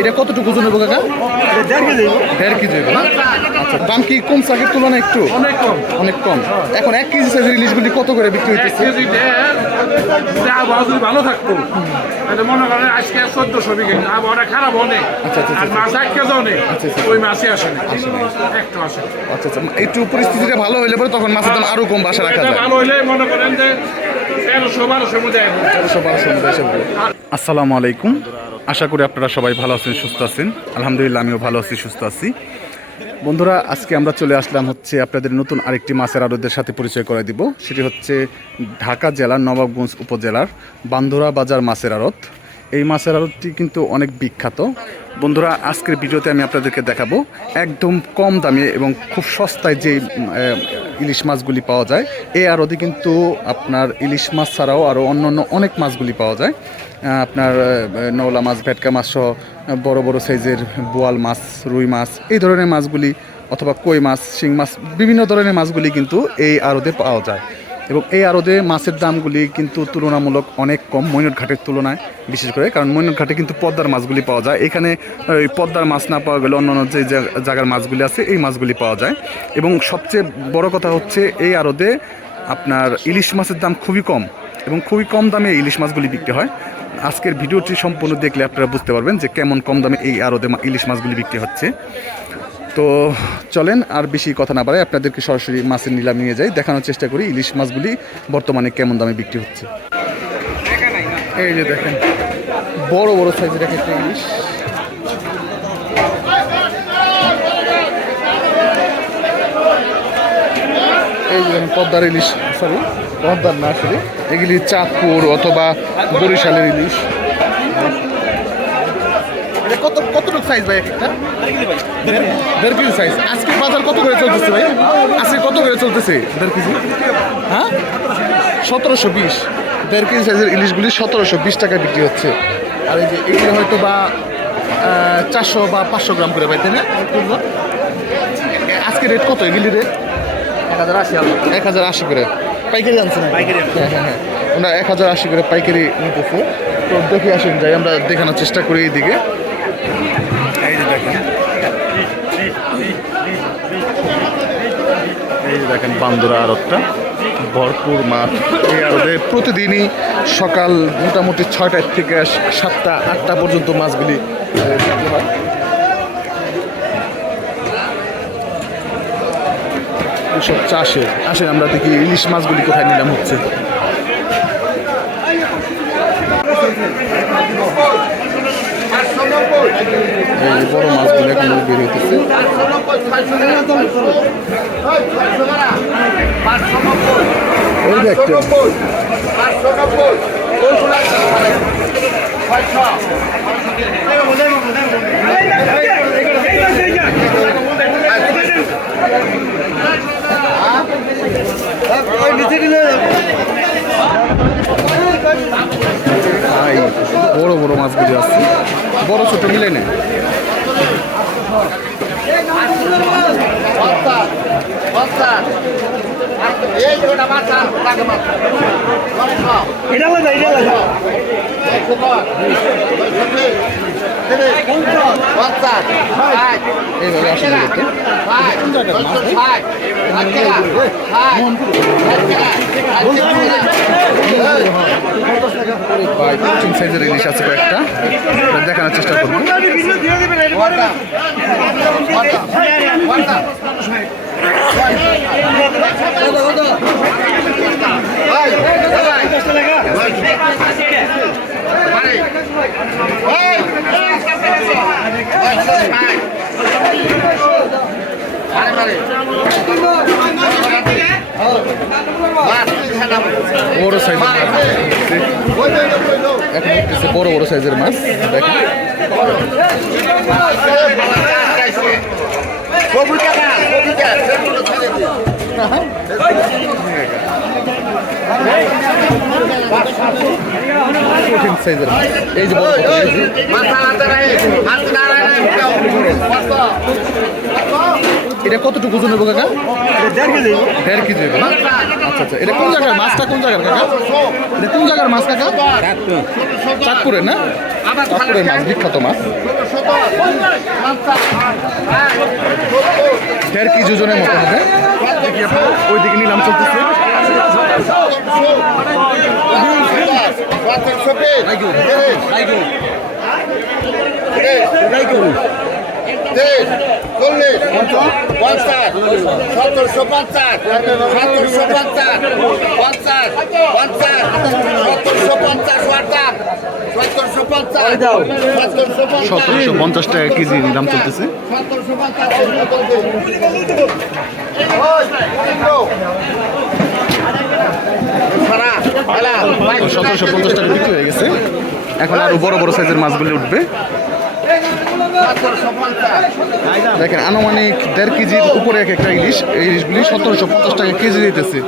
এটা কতটুকু ওজন নেব কাকা? দেড় কেজি হবে না? আচ্ছা দাম কি কম আগের তুলনায় একটু? অনেক কম। অনেক কম। এখন এক কেজি সাইজের ইলিশগুলি কত করে বিক্রি হইতেছে? আবহাওয়া ভালো থাকতো মনে করেন আজকে চোদ্দশো বিঘে আবহাওয়াটা খারাপ অনেক আচ্ছা, আচ্ছা, আর মাছ এক কেজি অনেক আচ্ছা, আচ্ছা। ওই মাছই আসে না। একটু আসে। আচ্ছা আচ্ছা একটু পরিস্থিতিটা ভালো হইলে পরে তখন মাছের দাম আরও কম বাসা রাখা যায়। ভালো হইলে মনে করেন যে আসসালামু আলাইকুম। আশা করি আপনারা সবাই ভালো আছেন, সুস্থ আছেন। আলহামদুলিল্লাহ, আমিও ভালো আছি, সুস্থ আছি। বন্ধুরা, আজকে আমরা চলে আসলাম হচ্ছে আপনাদের নতুন আরেকটি মাছের আড়তের সাথে পরিচয় করে দিব। সেটি হচ্ছে ঢাকা জেলার নবাবগঞ্জ উপজেলার বান্ধুরা বাজার মাছের আড়ত। এই মাছের আড়তটি কিন্তু অনেক বিখ্যাত। বন্ধুরা, আজকের ভিডিওতে আমি আপনাদেরকে দেখাবো একদম কম দামে এবং খুব সস্তায় যে ইলিশ মাছগুলি পাওয়া যায়। এই আড়তে কিন্তু আপনার ইলিশ মাছ ছাড়াও আরও অন্য অন্য অনেক মাছগুলি পাওয়া যায়। আপনার নওলা মাছ, ভেটকা মাছ সহ বড় বড় সাইজের বোয়াল মাছ, রুই মাছ, এই ধরনের মাছগুলি অথবা কই মাছ, শিং মাছ, বিভিন্ন ধরনের মাছগুলি কিন্তু এই আড়তে পাওয়া যায়। এবং এই আড়তে মাছের দামগুলি কিন্তু তুলনামূলক অনেক কম মৈনট ঘাটের তুলনায়, বিশেষ করে, কারণ মৈনট ঘাটে কিন্তু পদ্মার মাছগুলি পাওয়া যায়। এখানে ওই পদ্মার মাছ না পাওয়া গেলে অন্যান্য যে জায়গার মাছগুলি আছে, এই মাছগুলি পাওয়া যায়। এবং সবচেয়ে বড় কথা হচ্ছে, এই আড়তে আপনার ইলিশ মাছের দাম খুবই কম এবং খুবই কম দামে ইলিশ মাছগুলি বিক্রি হয়। আজকের ভিডিওটি সম্পূর্ণ দেখলে আপনারা বুঝতে পারবেন যে কেমন কম দামে এই আরদে ইলিশ মাছগুলি বিক্রি হচ্ছে। তো চলেন আর বেশি কথা না বাড়াই আপনাদেরকে সরাসরি মাছের নিলাম নিয়ে যাই, দেখানোর চেষ্টা করি ইলিশ মাছগুলি বর্তমানে কেমন দামে বিক্রি হচ্ছে। এই যে দেখেন, বড় বড় সাইজের এক একটা ইলিশ। এই যে পদ্মার ইলিশ সরি পদ্মার না সরি এগুলি চাঁদপুর অথবা বরিশালের ইলিশ। সাইজ ভাই এক একটা? দেড় কেজি সাইজ আজকে বাজার কত করে চলতেছে ভাই? আজকে কত করে চলতেছে? দেড় কেজি। হ্যাঁ? সতেরোশো বিশ। দেড় কেজি সাইজের ইলিশগুলি সতেরোশো বিশ টাকায় বিক্রি হচ্ছে। আর এই যে এগুলো হয়তো বা চারশো বা পাঁচশো গ্রাম করে ভাই তাই না? আজকে রেট কত এগুলি রেট এক হাজার আশি করে। পাইকারি আনছেন পাইকারি হ্যাঁ হ্যাঁ হ্যাঁ। আমরা এক হাজার আশি করে পাইকারি নিতেছে। তো দেখে আসুন যাই আমরা দেখানোর চেষ্টা করি এইদিকে এই যে দেখেন এই দেখেন বান্দুরা আড়তটা, ভরপুর মাছ এই আড়তে প্রতিদিনই সকাল মোটামুটি ছয়টার থেকে সাতটা, আটটা পর্যন্ত মাছগুলি এসব চাষে। আসেন, আমরা দেখি ইলিশ মাছগুলি কোথায় নিলাম হচ্ছে। এই বড় মাছগুলো এখন বের হইতেছে। ওই যে একটা। বড় বড় মাছগুলি আছে বড় ছোট মিলে না এটা আলাদা এটা আলাদা এইভাবে আসলে দেখতে তিন সাইজের ইলিশ আছে কয়েকটা। দেখানোর চেষ্টা করব। বড় সাইজের এখন উঠতেছে বড় বড় সাইজের মাছ দেখেন। সাইজের মাছ। এই যে বড় এটা কতটুকু ওজন হবে কাকা? দেড় কেজি দেড় কেজি হবে আচ্ছা আচ্ছা। এটা কোন জায়গার মাছটা কোন জায়গার কাকা? এটা কোন জায়গার মাছ কাকা? চাঁদপুরের না? চাঁদপুরের মাছ, বিখ্যাত মাছ। দেড় কেজি ওজনের মতো হবে। আপনার ওইদিকে নিলাম চলতেছে। সতেরোশো পঞ্চাশ টাকা কেজি দাম চলতেছে সত্তরশো পঞ্চাশ সতেরোশো পঞ্চাশ টাকা বিক্রি হয়ে গেছে। এখন আরও বড় বড় সাইজের মাছগুলি উঠবে। দেখেন আনুমানিক দেড় কেজির উপরে এক একটা ইলিশ। এই ইলিশগুলি সতেরোশো পঞ্চাশ টাকা কেজি দিতেছে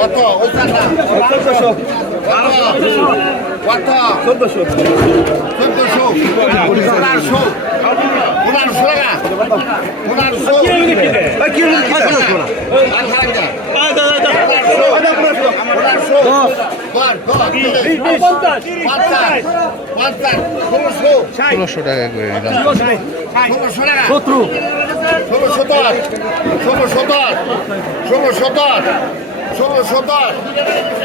কত ষোলোশো টাকা করে নিলাম ষোলোশো টাকা ষোলোশো দশ ষোলোশো দশ ষোলোশো দশ ষোলোশো দশ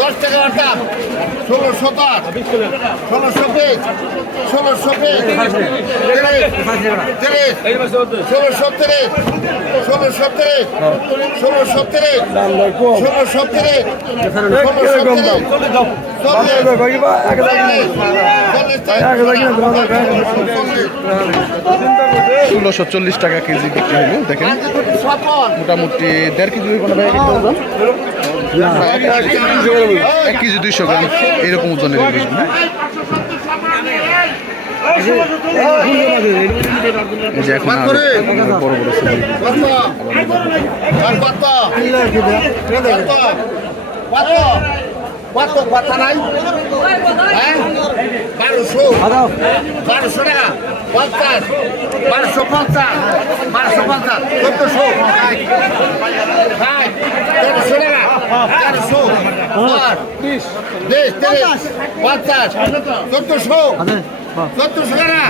দশ টাকা অর্থাৎ ষোলোশো দশ ষোলোশো বিশ ষোলোশো বিশ তিরিশ তিরিশ ষোলোশো তিরিশ ষোলোশো তিরিশ ষোলোশো তিরিশ ষোলোশো তিরিশ ষোলোশো তিরিশ ষোলোশো চল্লিশ টাকা কেজি বিক্রি হলো, দেখেন। মোটামুটি দেড় কেজি এক কেজি দুইশো গ্রাম এরকম ওজনের বড় কত কত কত কত কত নাই হ্যাঁ বারোশো বারোশো টাকা পঞ্চাশ বারোশো পঞ্চাশ বারোশো পঞ্চাশ চোদ্দশো ষাট তেরোশো টাকা তেরোশো দশ বিশ তিরিশ পঞ্চাশ চোদ্দশো চোদ্দশো টাকা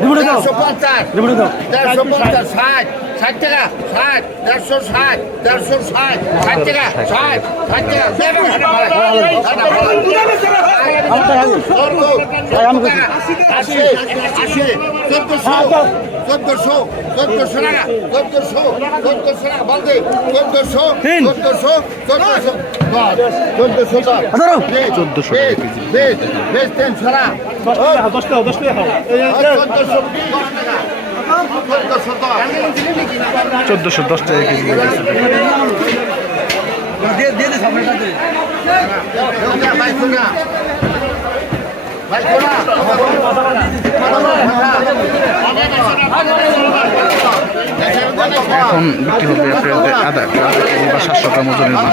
তেরোশো পঞ্চাশ দেড়শো পঞ্চাশ ষাট ষাট টাকা ষাট দেড়শো ষাট দেড়শো ষাট ষাট টাকা ষাট ষাট টাকা। আশি আশি চোদ্দশো চোদ্দশো চোদ্দশো টাকা চোদ্দশো চোদ্দশো টাকা। বলতে চোদ্দশো চোদ্দশো চোদ্দশো। চোদ্দশো চোদ্দশো কেজি। বেশ বেশ চোদ্দশো টাকা। চোদ্দশো দশ টাকা কেজি এখন বিক্রি হবে আপনাদের আধা আধা কেজি বা সাতশো গ্রাম ওজনের মাছ।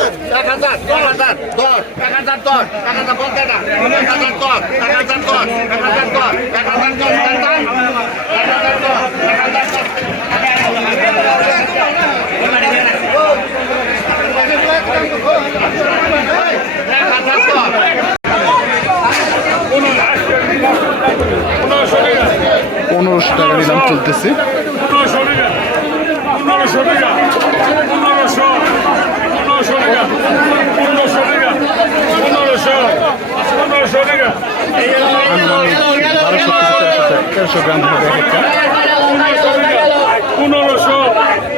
দশ এক হাজার দশ এক হাজার দশ পনেরোশো টাকা নিলাম চলতেছে পনেরোশো টাকা পনেরোশো টাকা পনেরোশো পনেরোশো টাকা পনেরোশো টাকা পনেরোশো পনেরোশো টাকা আনুমানিক বারোশো থেকে তেরোশো গ্রাম হবে পনেরোশো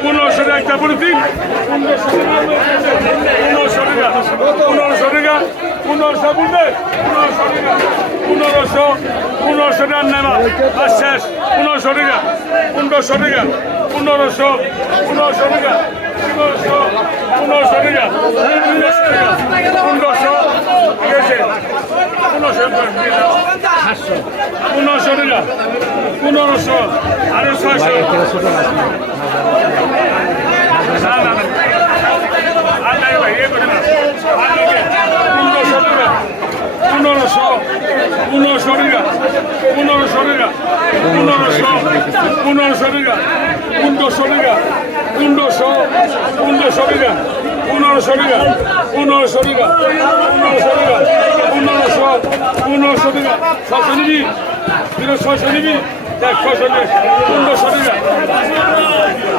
পনেরোশো একটা উপরে তিন পনেরোশো টাকা পনেরোশো টাকা, পনেরোশো বলবে পনেরোশো টাকা, পনেরোশো পনেরোশো টাকা নেবা আর শেষ, পনেরোশো টাকা পনেরোশো টাকা, পনেরোশো পনেরোশো টাকা, পনেরোশো পনেরোশো পনেরোশো টাকা পনেরোশো, ঠিক আছে। পনেরোশো পনেরোশো টাকা পনেরোশো আরও ছয়শো না না না আর নাই ভাই এ করে না আর লোকে পনেরোশো টাকা পনেরোশো পনেরোশো টাকা পনেরোশো টাকা পনেরোশো পনেরোশো টাকা পনেরোশো টাকা পনেরোশো পনেরোশো টাকা পনেরোশো টাকা পনেরোশো টাকা পনেরোশো টাকা পনেরোশো টাকা ছশো নিবি দিলে ছয়শো নিবি দেখ ছয়শো নে পনেরোশো টাকা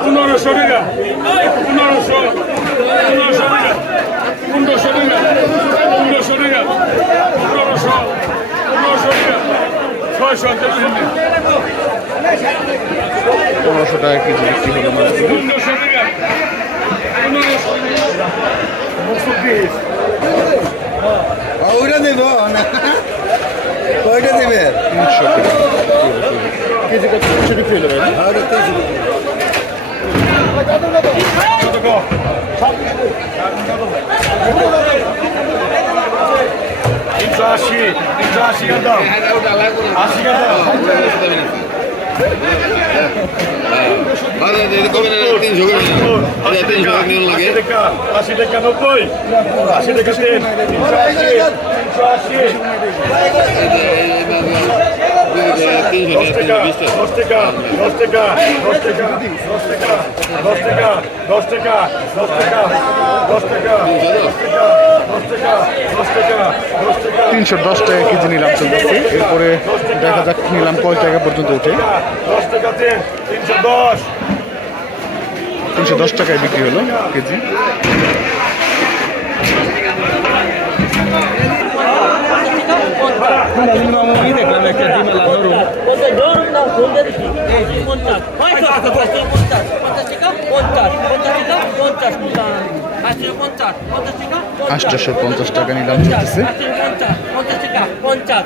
পনেরোশো টাকা পনেরোশো পনেরোশো টাকা পনেরোশো টাকা পনেরোশো টাকা পনেরোশো পনেরোশো টাকা ছয়শো পনেরোশো টাকা কেজি বিক্রি হলো পনেরোশো টাকা পনেরোশো ওইটা দেব, না। ওইটা দেবে। তিনশো কেজি কত তিনশো তিনশো আশি আশি টাকা দাম? আশি টাকা দাম? আশি। টাকা নব্বই আশি। টাকা তিন তিনশো আশি। তিনশো আশি। তিনশো দশ টাকা কেজি নিলাম চলতেছি। এরপরে দেখা যাক নিলাম কয় টাকা পর্যন্ত উঠে তিনশো দশ তিনশো দশ টাকায় বিক্রি হলো কেজি। আষ্টশো পঞ্চাশ টাকা নিলাম চলতেছে পঞ্চাশ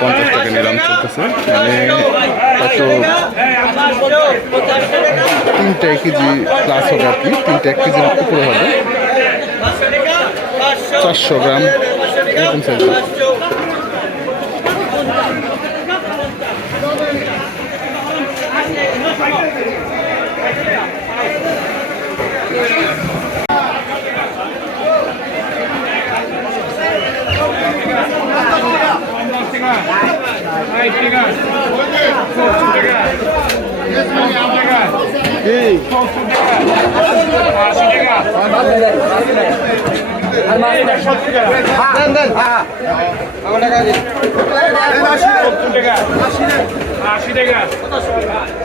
পঞ্চাশ টাকা নিলাম চলতেছে। মানে তিনটা এক কেজি প্লাস হবে আর কি। তিনটা এক কেজির উপরে হবে। চারশো গ্রাম এরকম সাইজ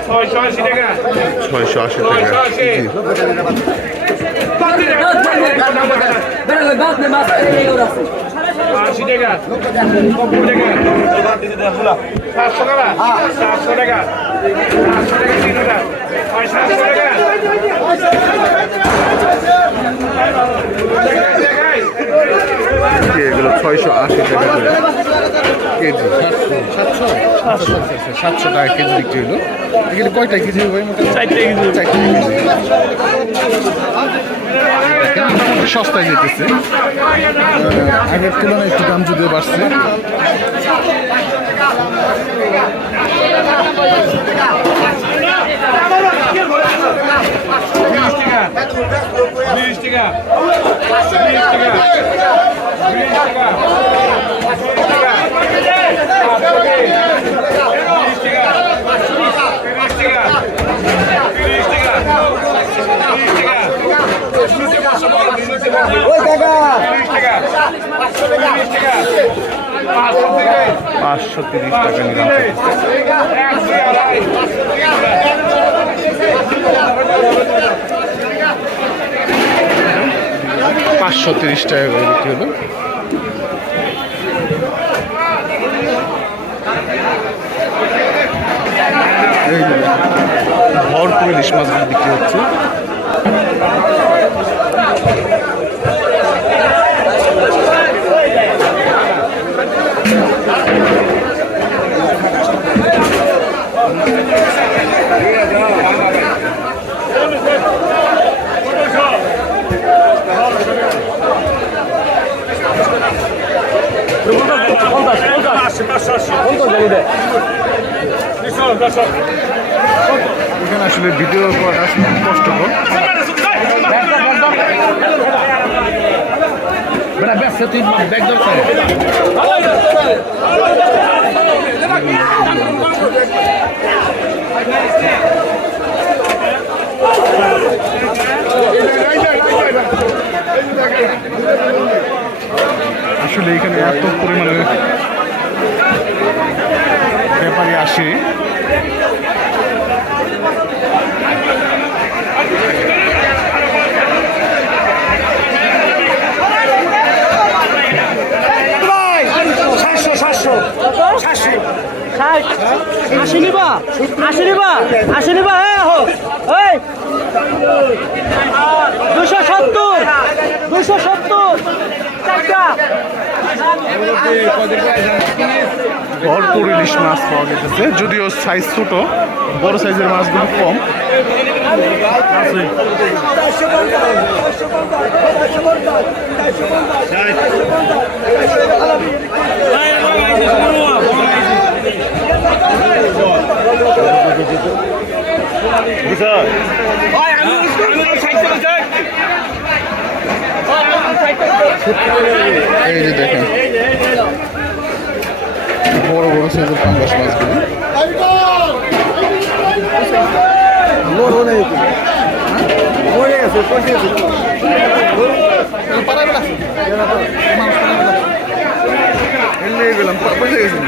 ছয়শো আশি টাকা ছয়শো আশি টাকা আশি টাকা নব্বই টাকা সাতশো টাকা সাতশো টাকা সাতশো টাকা তিন টাকা সাতশো টাকা। এগুলো ছয়শো আশি টাকা করে? কেজি। সাতশো সাতশো সাতশো টাকা কেজি বিক্রি হলো। এগুলো কয়টা কেজি হবে? মোটামুটি চারটে কেজি চারটে কেজি। সস্তায় যেতেছে। আগের তুলনায় একটু দাম যদিও বাড়ছে। পাঁচশো তিরিশ টাকা নিলাম। পাঁচশো তিরিশ টাকা বিক্রি হলো। ভরপুর ইলিশ মাছ বিক্রি হচ্ছে। আসলে ভিডিও করা আসলে কষ্টকর। আসলে এখানে এত পরিমাণে ব্যাপারে আসে। ষাট আশি নিবা আশি নিবা আশি নিবা হ্যাঁ হো এই। দুশো সত্তর দুশো সত্তর চারটা। ভরপুর ইলিশ মাছ পাওয়া গেছে যদিও সাইজ ছোট বড় সাইজের মাছগুলো কম। এই যে দেখেন বড় বড় সাইজের পাঙ্গাস মাছগুলো হেললে গেলাম পয়সা গেছিলাম